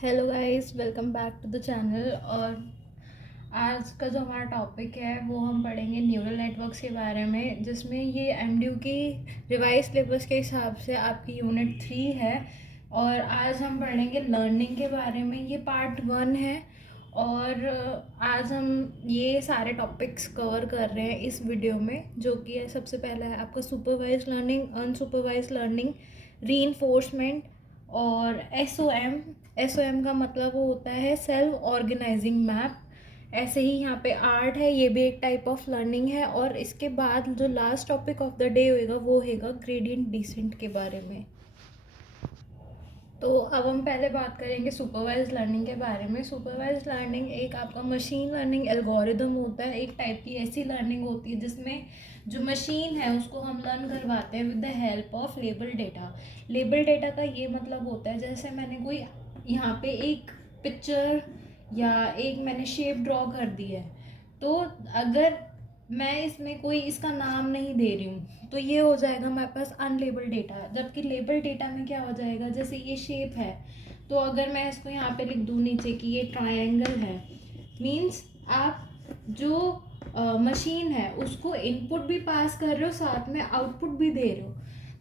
Hello guys, welcome back to the channel. और आज का जो हमारा टॉपिक है वो हम पढ़ेंगे न्यूरल नेटवर्क्स के बारे में, जिसमें ये एमडीयू की रिवाइज सिलेबस के हिसाब से आपकी यूनिट 3 है। और आज हम पढ़ेंगे लर्निंग के बारे में। ये पार्ट 1 है और आज हम ये सारे टॉपिक्स कवर कर रहे हैं इस वीडियो में, जो कि है सबसे पहला है आपका supervised learning, unsupervised learning, reinforcement और एस ओ एम का मतलब वो होता है सेल्फ ऑर्गेनाइजिंग मैप। ऐसे ही यहाँ पे आर्ट है, ये भी एक टाइप ऑफ लर्निंग है। और इसके बाद जो last topic of the day होएगा वो होगा ग्रेडियंट डिसेंट के बारे में। तो अब हम पहले बात करेंगे सुपरवाइज लर्निंग के बारे में। सुपरवाइज लर्निंग एक आपका मशीन लर्निंग एल्गोरिदम होता है, एक टाइप की ऐसी लर्निंग होती है जिसमें जो मशीन है उसको हम लर्न करवाते हैं with the help of label data. Label data का ये मतलब होता है, जैसे मैंने कोई यहाँ पे एक पिक्चर या एक मैंने शेप ड्रॉ कर दी है, तो अगर मैं इसमें कोई इसका नाम नहीं दे रही हूँ तो ये हो जाएगा हमारे पास अनलेबल डेटा। जबकि लेबल डेटा में क्या हो जाएगा, जैसे ये शेप है तो अगर मैं इसको यहाँ पे लिख दूँ नीचे कि ये ट्रायंगल है, मीन्स आप जो मशीन है उसको इनपुट भी पास कर रहे हो, साथ में आउटपुट भी दे रहे हो,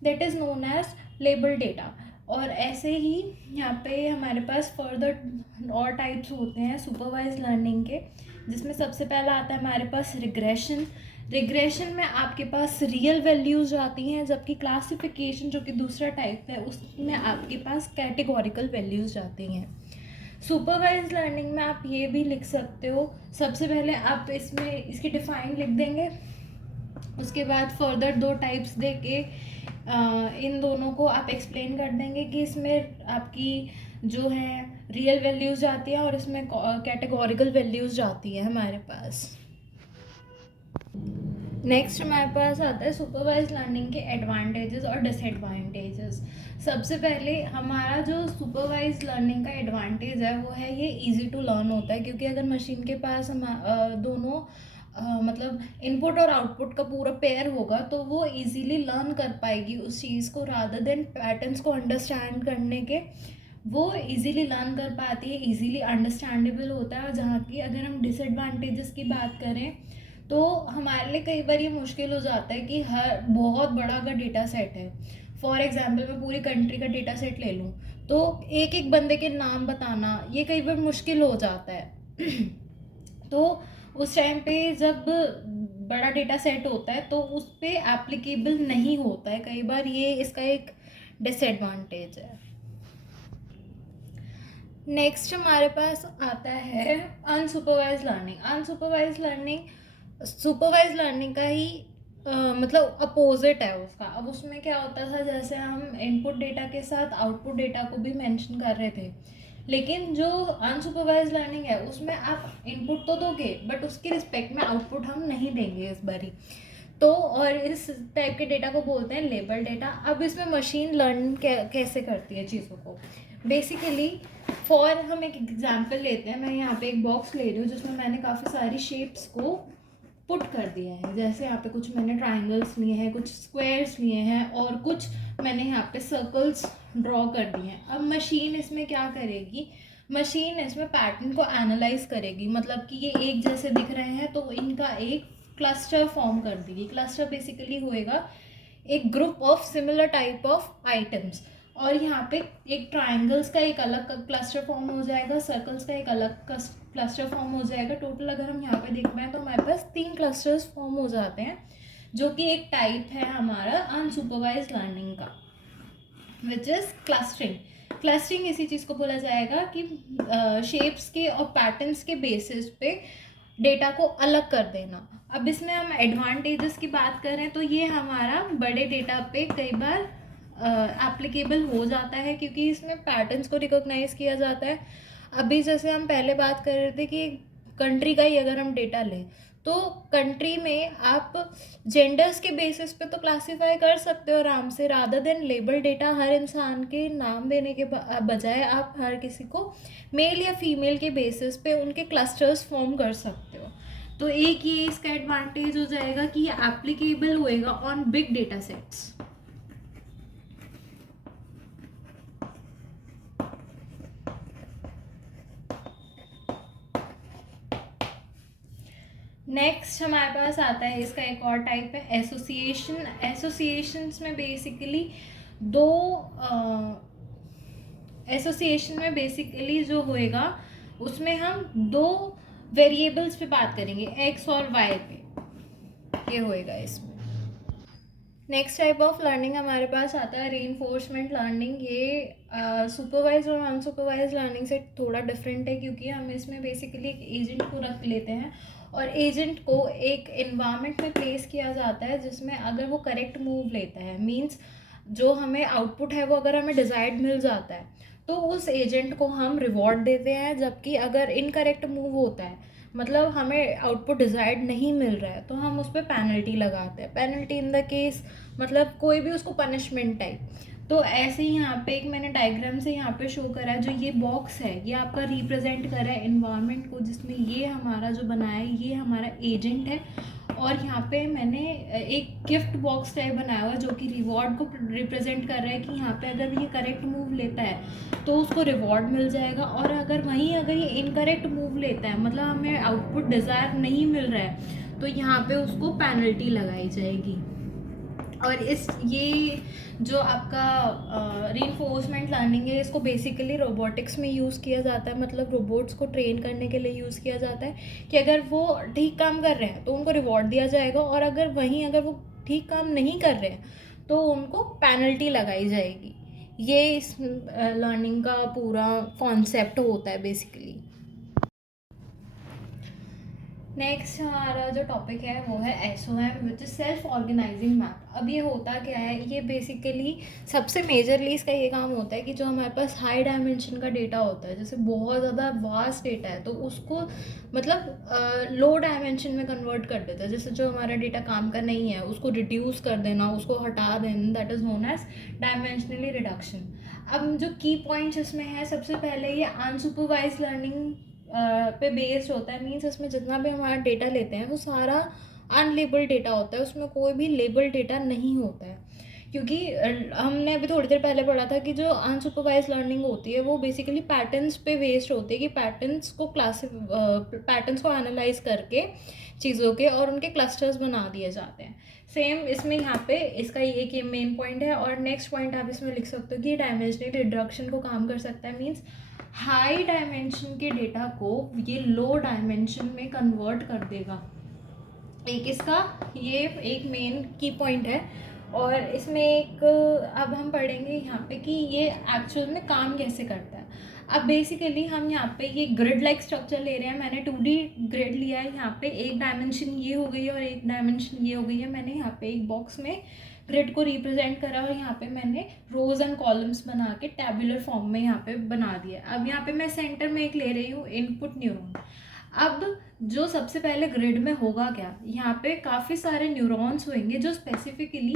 that is known as label data. और ऐसे ही यहाँ पे हमारे पास फर्दर और टाइप्स होते हैं सुपरवाइज लर्निंग के, जिसमें सबसे पहला आता है हमारे पास रिग्रेशन। रिग्रेशन में आपके पास रियल वैल्यूज़ आती हैं, जबकि क्लासिफिकेशन जो कि दूसरा टाइप है उसमें आपके पास कैटेगोरिकल वैल्यूज़ जाती हैं। सुपरवाइज लर्निंग में आप ये भी लिख सकते हो, सबसे पहले आप इसमें इसकी डिफाइन लिख देंगे, उसके बाद फर्दर दो टाइप्स दे के इन दोनों को आप एक्सप्लेन कर देंगे कि इसमें आपकी जो है रियल वैल्यूज़ आती है और इसमें कैटेगोरिकल वैल्यूज़ जाती है हमारे पास। नेक्स्ट हमारे पास आता है सुपरवाइज लर्निंग के एडवांटेजेस और डिसएडवांटेजेस। सबसे पहले हमारा जो सुपरवाइज लर्निंग का एडवांटेज है वो है ये इजी टू लर्न होता है, क्योंकि अगर मशीन के पास हम दोनों मतलब इनपुट और आउटपुट का पूरा पेयर होगा तो वो इजीली लर्न कर पाएगी उस चीज़ को, रादर देन पैटर्न्स को अंडरस्टैंड करने के। वो इजीली लर्न कर पाती है, इजीली अंडरस्टैंडेबल होता है। और जहाँ की अगर हम डिसएडवांटेजेस की बात करें तो हमारे लिए कई बार ये मुश्किल हो जाता है कि हर बहुत बड़ा अगर डेटा सेट है, फॉर एग्जांपल मैं पूरी कंट्री का डेटा सेट ले लूँ, तो एक एक बंदे के नाम बताना ये कई बार मुश्किल हो जाता है। तो उस टाइम पे जब बड़ा डेटा सेट होता है तो उस पर एप्लीकेबल नहीं होता है कई बार, ये इसका एक डिसएडवांटेज है। नेक्स्ट हमारे पास आता है unsupervised learning. Unsupervised learning supervised learning का ही मतलब अपोजिट है उसका। अब उसमें क्या होता था, जैसे हम इनपुट डेटा के साथ आउटपुट डेटा को भी मेंशन कर रहे थे, लेकिन जो अनसुपरवाइज लर्निंग है उसमें आप इनपुट तो दोगे बट उसके रिस्पेक्ट में आउटपुट हम नहीं देंगे इस बारी। तो और इस टाइप के डेटा को बोलते हैं लेबल डेटा। अब इसमें मशीन लर्न कैसे करती है चीज़ों को, बेसिकली फॉर हम एक एग्जांपल लेते हैं। मैं यहाँ पे एक बॉक्स ले रही हूँ जिसमें मैंने काफ़ी सारी शेप्स को पुट कर दिया है। जैसे यहाँ पे कुछ मैंने ट्राइंगल्स लिए हैं, कुछ स्क्वायर्स लिए हैं और कुछ मैंने यहाँ पे सर्कल्स ड्रॉ कर दिए हैं। अब मशीन इसमें क्या करेगी, मशीन इसमें पैटर्न को एनालाइज करेगी, मतलब कि ये एक जैसे दिख रहे हैं तो इनका एक क्लस्टर फॉर्म कर देगी। क्लस्टर बेसिकली होएगा एक group of similar type of items. और यहाँ पे एक ट्राइंगल्स का एक अलग क्लस्टर फॉर्म हो जाएगा, सर्कल्स का एक अलग क्लस्टर फॉर्म हो जाएगा। टोटल अगर हम यहाँ पे देख पाएँ तो हमारे पास 3 क्लस्टर्स फॉर्म हो जाते हैं, जो कि एक टाइप है हमारा अनसुपरवाइज लर्निंग का, विच इज़ क्लस्टरिंग। क्लस्टरिंग इसी चीज़ को बोला जाएगा कि शेप्स के और पैटर्न्स के बेसिस पे डेटा को अलग कर देना। अब इसमें हम एडवांटेजेस की बात करें तो ये हमारा बड़े डेटा पे कई बार एप्लीकेबल हो जाता है, क्योंकि इसमें पैटर्न्स को रिकॉग्नाइज किया जाता है। अभी जैसे हम पहले बात कर रहे थे कि कंट्री का ही अगर हम डेटा लें तो कंट्री में आप जेंडर्स के बेसिस पे तो क्लासीफाई कर सकते हो आराम से, रादर देन लेबल डेटा हर इंसान के नाम देने के बजाय आप हर किसी को मेल या फीमेल के बेसिस पे उनके क्लस्टर्स फॉर्म कर सकते हो। तो एक ये इसका एडवांटेज हो जाएगा कि ये एप्लीकेबल होएगा on big data sets. Next हमारे पास आता है, इसका एक और टाइप है एसोसिएशन। एसोसिएशंस में बेसिकली दो एसोसिएशन में बेसिकली जो होएगा उसमें हम दो वेरिएबल्स पे बात करेंगे, एक्स और वाई पे, ये होएगा इसमें। नेक्स्ट टाइप ऑफ लर्निंग हमारे पास आता है रीइंफोर्समेंट लर्निंग। ये सुपरवाइज और अनसुपरवाइज लर्निंग से थोड़ा डिफरेंट है, क्योंकि हम इसमें बेसिकली एक एजेंट को रख लेते हैं और एजेंट को एक इन्वायरमेंट में प्लेस किया जाता है जिसमें अगर वो करेक्ट मूव लेता है, मीन्स जो हमें आउटपुट है वो अगर हमें डिजायर्ड मिल जाता है तो उस एजेंट को हम रिवॉर्ड देते हैं। जबकि अगर इनकरेक्ट मूव होता है, मतलब हमें आउटपुट डिजायर्ड नहीं मिल रहा है, तो हम उस पर पेनल्टी लगाते हैं। पेनल्टी इन द केस मतलब कोई भी उसको पनिशमेंट टाइप। तो ऐसे ही यहाँ पे एक मैंने डायग्राम से यहाँ पे शो करा है, जो ये बॉक्स है ये आपका रिप्रेजेंट कर रहा है इन्वायरमेंट को, जिसमें ये हमारा जो बनाया है ये हमारा एजेंट है। और यहाँ पे मैंने एक गिफ्ट बॉक्स टाइप बनाया हुआ है जो कि रिवॉर्ड को रिप्रेजेंट कर रहा है कि यहाँ पे अगर ये करेक्ट मूव लेता है तो उसको रिवॉर्ड मिल जाएगा, और अगर ये इनकरेक्ट मूव लेता है, मतलब हमें आउटपुट डिज़ायर नहीं मिल रहा है, तो यहाँ पे उसको पेनल्टी लगाई जाएगी। और ये जो आपका रीइंफोर्समेंट लर्निंग है, इसको बेसिकली रोबोटिक्स में यूज़ किया जाता है, मतलब रोबोट्स को ट्रेन करने के लिए यूज़ किया जाता है कि अगर वो ठीक काम कर रहे हैं तो उनको रिवॉर्ड दिया जाएगा, और अगर वो ठीक काम नहीं कर रहे हैं तो उनको पेनल्टी लगाई जाएगी। ये इस लर्निंग का पूरा कॉन्सेप्ट होता है बेसिकली। नेक्स्ट हमारा जो टॉपिक है वो है SOM, which is self organising map. अब ये होता क्या है, ये बेसिकली सबसे मेजरली इसका ये काम होता है कि जो हमारे पास हाई डायमेंशन का डेटा होता है, जैसे बहुत ज़्यादा वास्ट डेटा है, तो उसको मतलब लो डायमेंशन में कन्वर्ट कर देता है। जैसे जो हमारा डेटा काम का नहीं है उसको रिड्यूस कर देना, उसको हटा देना, that is known as dimensionally reduction. अब जो की पॉइंट्स इसमें है, सबसे पहले ये अनसुपरवाइज लर्निंग पे बेस्ड होता है। मीन्स इसमें जितना भी हमारा डेटा लेते हैं वो सारा अनलेबल्ड डेटा होता है, उसमें कोई भी लेबल डेटा नहीं होता है। क्योंकि हमने अभी थोड़ी देर पहले पढ़ा था कि जो अनसुपरवाइज लर्निंग होती है वो बेसिकली पैटर्न्स पे बेस्ड होती है, कि पैटर्न्स को एनालाइज करके चीज़ों के और उनके क्लस्टर्स बना दिए जाते हैं। सेम इसमें यहाँ पे इसका ये मेन पॉइंट है। और नेक्स्ट पॉइंट आप इसमें लिख सकते हो कि डायमेंशनल रिडक्शन को काम कर सकता है। मीन्स हाई डायमेंशन के डेटा को ये लो डायमेंशन में कन्वर्ट कर देगा। एक इसका ये एक मेन की पॉइंट है। और इसमें एक अब हम पढ़ेंगे यहाँ पे कि ये एक्चुअल में काम कैसे करता है। अब बेसिकली हम यहाँ पे ये ग्रिड लाइक स्ट्रक्चर ले रहे हैं। मैंने 2D ग्रिड लिया है, यहाँ पे एक डायमेंशन ये हो गई है और एक डायमेंशन ये हो गई है। मैंने यहाँ पे एक बॉक्स में ग्रिड को रिप्रेजेंट करा और यहाँ पे मैंने रोज एंड कॉलम्स बना के टैबुलर फॉर्म में यहाँ पे बना दिया। अब यहाँ पे मैं सेंटर में एक ले रही हूँ इनपुट न्यूरॉन। अब जो सबसे पहले ग्रिड में होगा क्या, यहाँ पे काफ़ी सारे न्यूरॉन्स होंगे जो स्पेसिफिकली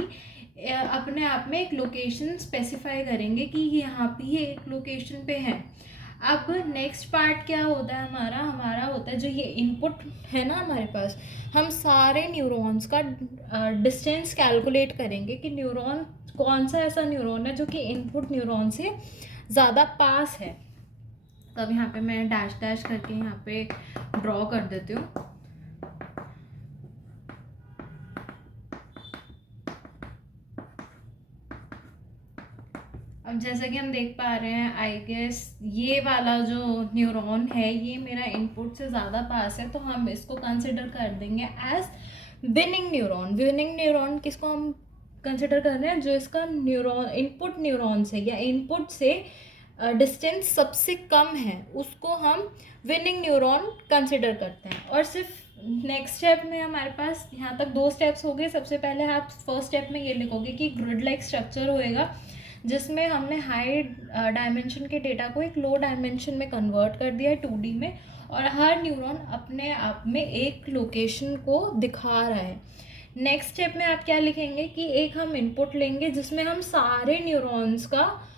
अपने आप में एक लोकेशन स्पेसिफाई करेंगे कि यहाँ पे ये एक लोकेशन पे है। अब नेक्स्ट पार्ट क्या होता है हमारा होता है जो ये इनपुट है ना हमारे पास, हम सारे न्यूरॉन्स का डिस्टेंस कैलकुलेट करेंगे कि न्यूरॉन कौन सा ऐसा न्यूरॉन है जो कि इनपुट न्यूरॉन से ज़्यादा पास है। तब यहाँ पे मैं डैश डैश करके यहाँ पे ड्रॉ कर देती हूँ। अब जैसा कि हम देख पा रहे हैं, आई गेस ये वाला जो न्यूरॉन है ये मेरा इनपुट से ज़्यादा पास है, तो हम इसको कंसिडर कर देंगे as winning neuron. Winning neuron किसको हम कंसिडर कर रहे हैं, जो इसका न्यूरॉन इनपुट न्यूरॉन से या इनपुट से डिस्टेंस सबसे कम है उसको हम विनिंग न्यूरॉन कंसिडर करते हैं। और सिर्फ नेक्स्ट स्टेप में हमारे पास यहाँ तक 2 स्टेप्स हो गए। सबसे पहले आप फर्स्ट स्टेप में ये लिखोगे कि ग्रिड लाइक स्ट्रक्चर होएगा जिसमें हमने हाई डायमेंशन के डेटा को एक लो डायमेंशन में कन्वर्ट कर दिया है 2D में, और हर न्यूरॉन अपने आप में एक लोकेशन को दिखा रहा है। नेक्स्ट स्टेप में आप क्या लिखेंगे कि एक हम इनपुट लेंगे जिसमें हम सारे न्यूरॉन्स का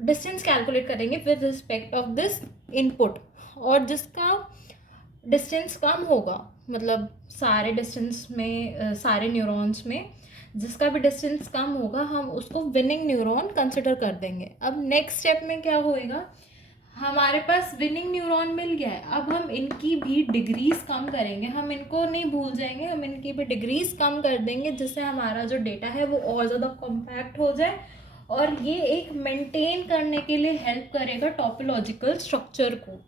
डिस्टेंस कैलकुलेट करेंगे with respect of this input, और जिसका डिस्टेंस कम होगा, मतलब सारे डिस्टेंस में सारे न्यूरॉन्स में जिसका भी डिस्टेंस कम होगा हम उसको विनिंग न्यूरॉन कंसिडर कर देंगे। अब नेक्स्ट स्टेप में क्या होएगा, हमारे पास विनिंग न्यूरॉन मिल गया है, अब हम इनकी भी डिग्रीज कम करेंगे, हम इनको नहीं भूल जाएंगे, हम इनकी भी डिग्रीज कम कर देंगे जिससे हमारा जो डेटा है वो और ज़्यादा कॉम्पैक्ट हो जाए, और ये एक मेंटेन करने के लिए हेल्प करेगा टॉपोलॉजिकल स्ट्रक्चर को।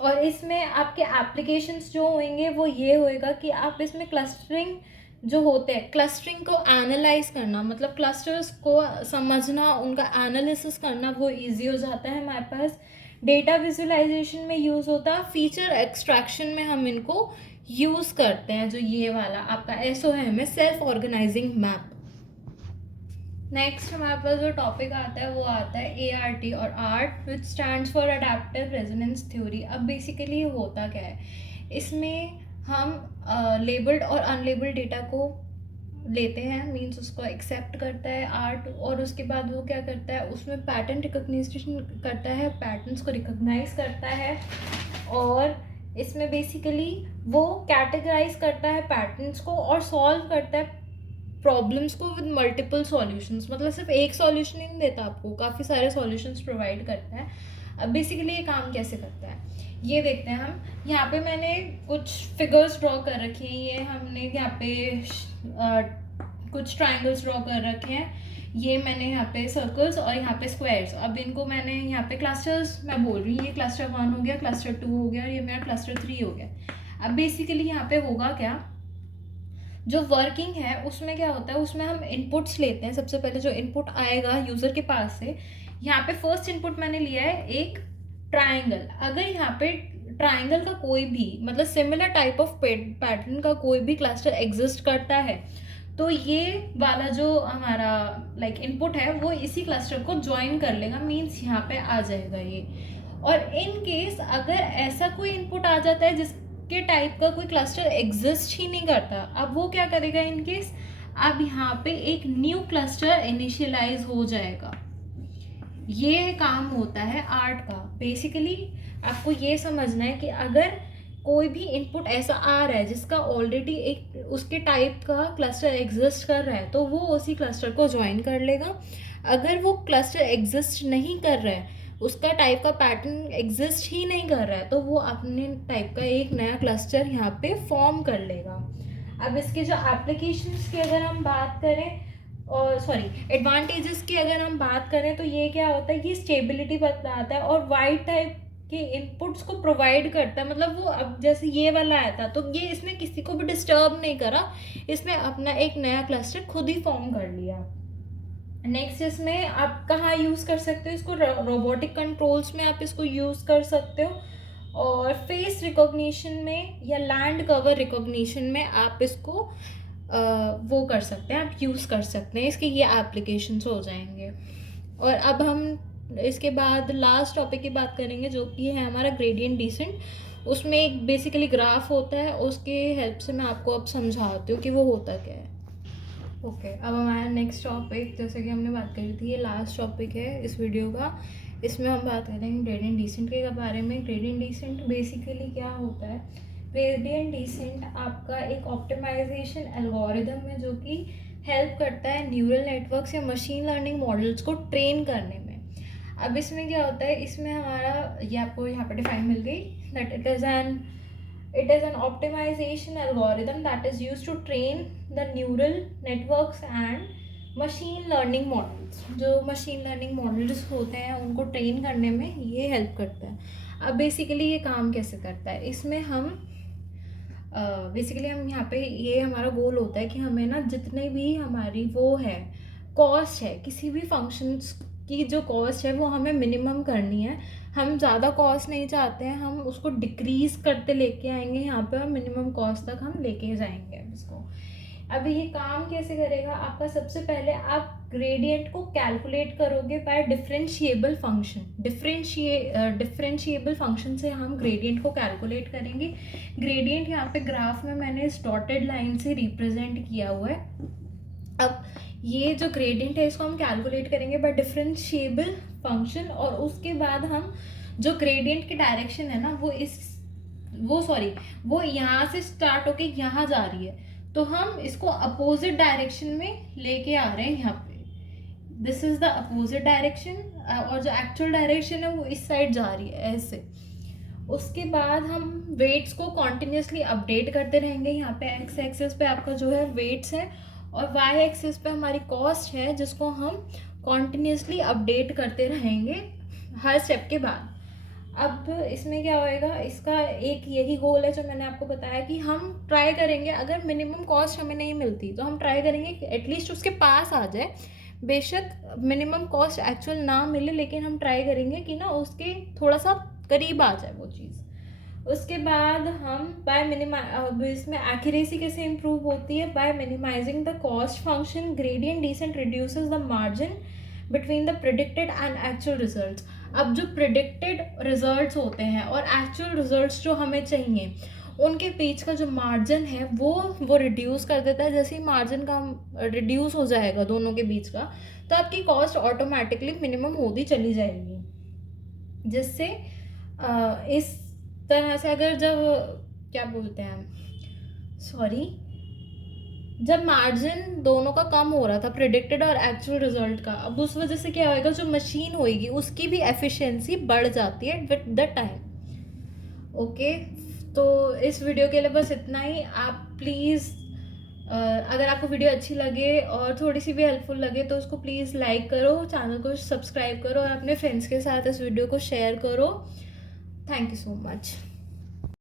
और इसमें आपके एप्लीकेशंस जो होंगे वो ये होएगा कि आप इसमें क्लस्टरिंग जो होते हैं, क्लस्टरिंग को एनालाइज करना, मतलब क्लस्टर्स को समझना, उनका एनालिसिस करना वो इजी हो जाता है हमारे पास। डेटा विजुअलाइजेशन में यूज़ होता है, फीचर एक्सट्रैक्शन में हम इनको यूज़ करते हैं, जो ये वाला आपका SOM है, सेल्फ ऑर्गेनाइजिंग मैप। नेक्स्ट हमारे पास जो टॉपिक आता है वो आता है ART और art which stands for adaptive resonance theory. अब बेसिकली ये होता क्या है, इसमें हम लेबल्ड और अनलेबल्ड डेटा को लेते हैं, मीन्स उसको एक्सेप्ट करता है आर्ट, और उसके बाद वो क्या करता है, उसमें पैटर्न रिकॉग्निशन करता है, पैटर्न्स को रिकॉग्नाइज करता है, और इसमें बेसिकली वो कैटेगराइज करता है पैटर्न्स को और सॉल्व करता है प्रॉब्लम्स को विद मल्टीपल सॉल्यूशंस। मतलब सिर्फ एक सॉल्यूशन ही नहीं देता आपको, काफ़ी सारे सॉल्यूशंस प्रोवाइड करता है। अब बेसिकली ये काम कैसे करता है ये देखते हैं हम। यहाँ पे मैंने कुछ फिगर्स ड्रॉ कर रखे हैं, ये हमने यहाँ पे कुछ ट्राइंगल्स ड्रॉ कर रखे हैं, ये मैंने यहाँ पे सर्कल्स और यहाँ पे स्क्वायर्स। अब इनको मैंने यहाँ पे क्लस्टर्स मैं बोल रही हूँ, ये क्लस्टर 1 हो गया, क्लस्टर 2 हो गया, और ये मेरा क्लस्टर 3 हो गया। अब बेसिकली यहाँ पे होगा क्या, जो वर्किंग है उसमें क्या होता है, उसमें हम इनपुट्स लेते हैं। सबसे पहले जो इनपुट आएगा यूज़र के पास से, यहाँ पे फर्स्ट इनपुट मैंने लिया है एक ट्राइंगल। अगर यहाँ पे ट्राइंगल का कोई भी मतलब सिमिलर टाइप ऑफ पैटर्न का कोई भी क्लस्टर एग्जिस्ट करता है, तो ये वाला जो हमारा लाइक इनपुट है वो इसी क्लस्टर को ज्वाइन कर लेगा, मीन्स यहाँ पे आ जाएगा ये। और इन केस अगर ऐसा कोई इनपुट आ जाता है जिसके टाइप का कोई क्लस्टर एग्जिस्ट ही नहीं करता, अब वो क्या करेगा इन केस, अब यहाँ पे एक न्यू क्लस्टर इनिशियलाइज हो जाएगा। ये काम होता है आर्ट का। बेसिकली आपको ये समझना है कि अगर कोई भी इनपुट ऐसा आ रहा है जिसका ऑलरेडी एक उसके टाइप का क्लस्टर एग्जिस्ट कर रहा है, तो वो उसी क्लस्टर को ज्वाइन कर लेगा। अगर वो क्लस्टर एग्जिस्ट नहीं कर रहा है, उसका टाइप का पैटर्न एग्जिस्ट ही नहीं कर रहा है, तो वो अपने टाइप का एक नया क्लस्टर यहाँ पे फॉर्म कर लेगा। अब इसके जो एप्लीकेशंस की अगर हम बात करें, और एडवांटेजेस की अगर हम बात करें, तो ये क्या होता है, ये स्टेबिलिटी बताता है और वाइड टाइप के इनपुट्स को प्रोवाइड करता है। मतलब वो अब जैसे ये वाला आया था, तो ये इसने किसी को भी डिस्टर्ब नहीं करा, इसने अपना एक नया क्लस्टर खुद ही फॉर्म कर लिया। नेक्स्ट इसमें आप कहाँ यूज़ कर सकते हो इसको, रोबोटिक कंट्रोल्स में आप इसको यूज़ कर सकते हो, और फेस रिकॉग्निशन में या लैंड कवर रिकॉग्निशन में आप इसको वो कर सकते हैं, आप यूज़ कर सकते हैं, इसके ये एप्लीकेशंस हो जाएंगे। और अब हम इसके बाद लास्ट टॉपिक की बात करेंगे, जो कि है हमारा ग्रेडियंट डिसेंट। उसमें एक बेसिकली ग्राफ होता है, उसके हेल्प से मैं आपको अब समझाती हूँ कि वो होता क्या है। ओके, अब हमारा नेक्स्ट टॉपिक, जैसे कि हमने बात करी थी, ये लास्ट टॉपिक है इस वीडियो का। इसमें हम बात करेंगे ग्रेडियंट डिसेंट के बारे में। ग्रेडियंट डिसेंट बेसिकली क्या होता है, ग्रेडियंट डिसेंट आपका एक ऑप्टिमाइजेशन एल्गोरिदम है जो कि हेल्प करता है न्यूरल नेटवर्क्स या मशीन लर्निंग मॉडल्स को ट्रेन करने में। अब इसमें क्या होता है, इसमें हमारा ये आपको यहाँ पर डिफाइन मिल गई, that it is an optimization algorithm that is used to train the neural networks and machine learning models। जो machine learning models होते हैं उनको ट्रेन करने में ये हेल्प करता है। अब बेसिकली ये काम कैसे करता है, इसमें हम बेसिकली हम यहाँ पे ये हमारा गोल होता है कि हमें ना जितने भी हमारी वो है कॉस्ट है, किसी भी फंक्शंस की जो कॉस्ट है वो हमें मिनिमम करनी है। हम ज़्यादा कॉस्ट नहीं चाहते हैं, हम उसको डिक्रीज़ करते लेके आएंगे यहाँ पे, और मिनिमम कॉस्ट तक हम लेके जाएंगे इसको। अभी ये काम कैसे करेगा आपका, सबसे पहले आप ग्रेडियंट को कैलकुलेट करोगे by differentiable function. Differentiable function से हम ग्रेडियंट को कैलकुलेट करेंगे। ग्रेडियंट यहाँ पे ग्राफ में मैंने इस डॉटेड लाइन से रिप्रेजेंट किया हुआ है। अब ये जो ग्रेडियंट है इसको हम कैलकुलेट करेंगे बाय डिफरेंशिएबल फंक्शन, और उसके बाद हम जो ग्रेडियंट की डायरेक्शन है ना वो यहाँ से स्टार्ट होके यहाँ जा रही है, तो हम इसको अपोजिट डायरेक्शन में लेके आ रहे हैं यहाँ पे। This is the opposite direction, और जो एक्चुअल डायरेक्शन है वो इस साइड जा रही है ऐसे। उसके बाद हम वेट्स को कॉन्टिन्यूसली अपडेट करते रहेंगे। यहाँ पे एक्स एक्सिस पे आपका जो है वेट्स है, और वाई एक्सिस पे हमारी कॉस्ट है, जिसको हम कॉन्टिन्यूसली अपडेट करते रहेंगे हर स्टेप के बाद। अब इसमें क्या होएगा, इसका एक यही गोल है जो मैंने आपको बताया कि हम ट्राई करेंगे, अगर मिनिमम कॉस्ट हमें नहीं मिलती तो हम ट्राई करेंगे कि एटलीस्ट उसके पास आ जाए। बेशक मिनिमम कॉस्ट एक्चुअल ना मिले, लेकिन हम ट्राई करेंगे कि ना उसके थोड़ा सा करीब आ जाए वो चीज़। उसके बाद हम अब इसमें एक्यूरेसी कैसे इम्प्रूव होती है, by minimising the cost function gradient descent reduces the margin between the predicted and actual results. अब जो प्रिडिक्टेड रिजल्ट्स होते हैं और एक्चुअल रिजल्ट्स जो हमें चाहिए, उनके बीच का जो मार्जिन है वो रिड्यूस कर देता है। जैसे ही मार्जिन का रिड्यूस हो जाएगा दोनों के बीच का, तो आपकी कॉस्ट ऑटोमेटिकली मिनिमम होती चली जाएगी। जिससे इस तरह से अगर जब क्या बोलते हैं, सॉरी, जब मार्जिन दोनों का कम हो रहा था, प्रिडिक्टेड और एक्चुअल रिजल्ट का, अब उस वजह से क्या होएगा, जो मशीन होएगी उसकी भी एफिशिएंसी बढ़ जाती है विद द टाइम। ओके, तो इस वीडियो के लिए बस इतना ही। आप प्लीज़ अगर आपको वीडियो अच्छी लगे और थोड़ी सी भी हेल्पफुल लगे तो उसको प्लीज़ लाइक करो, चैनल को सब्सक्राइब करो और अपने फ्रेंड्स के साथ इस वीडियो को शेयर करो। Thank you so much.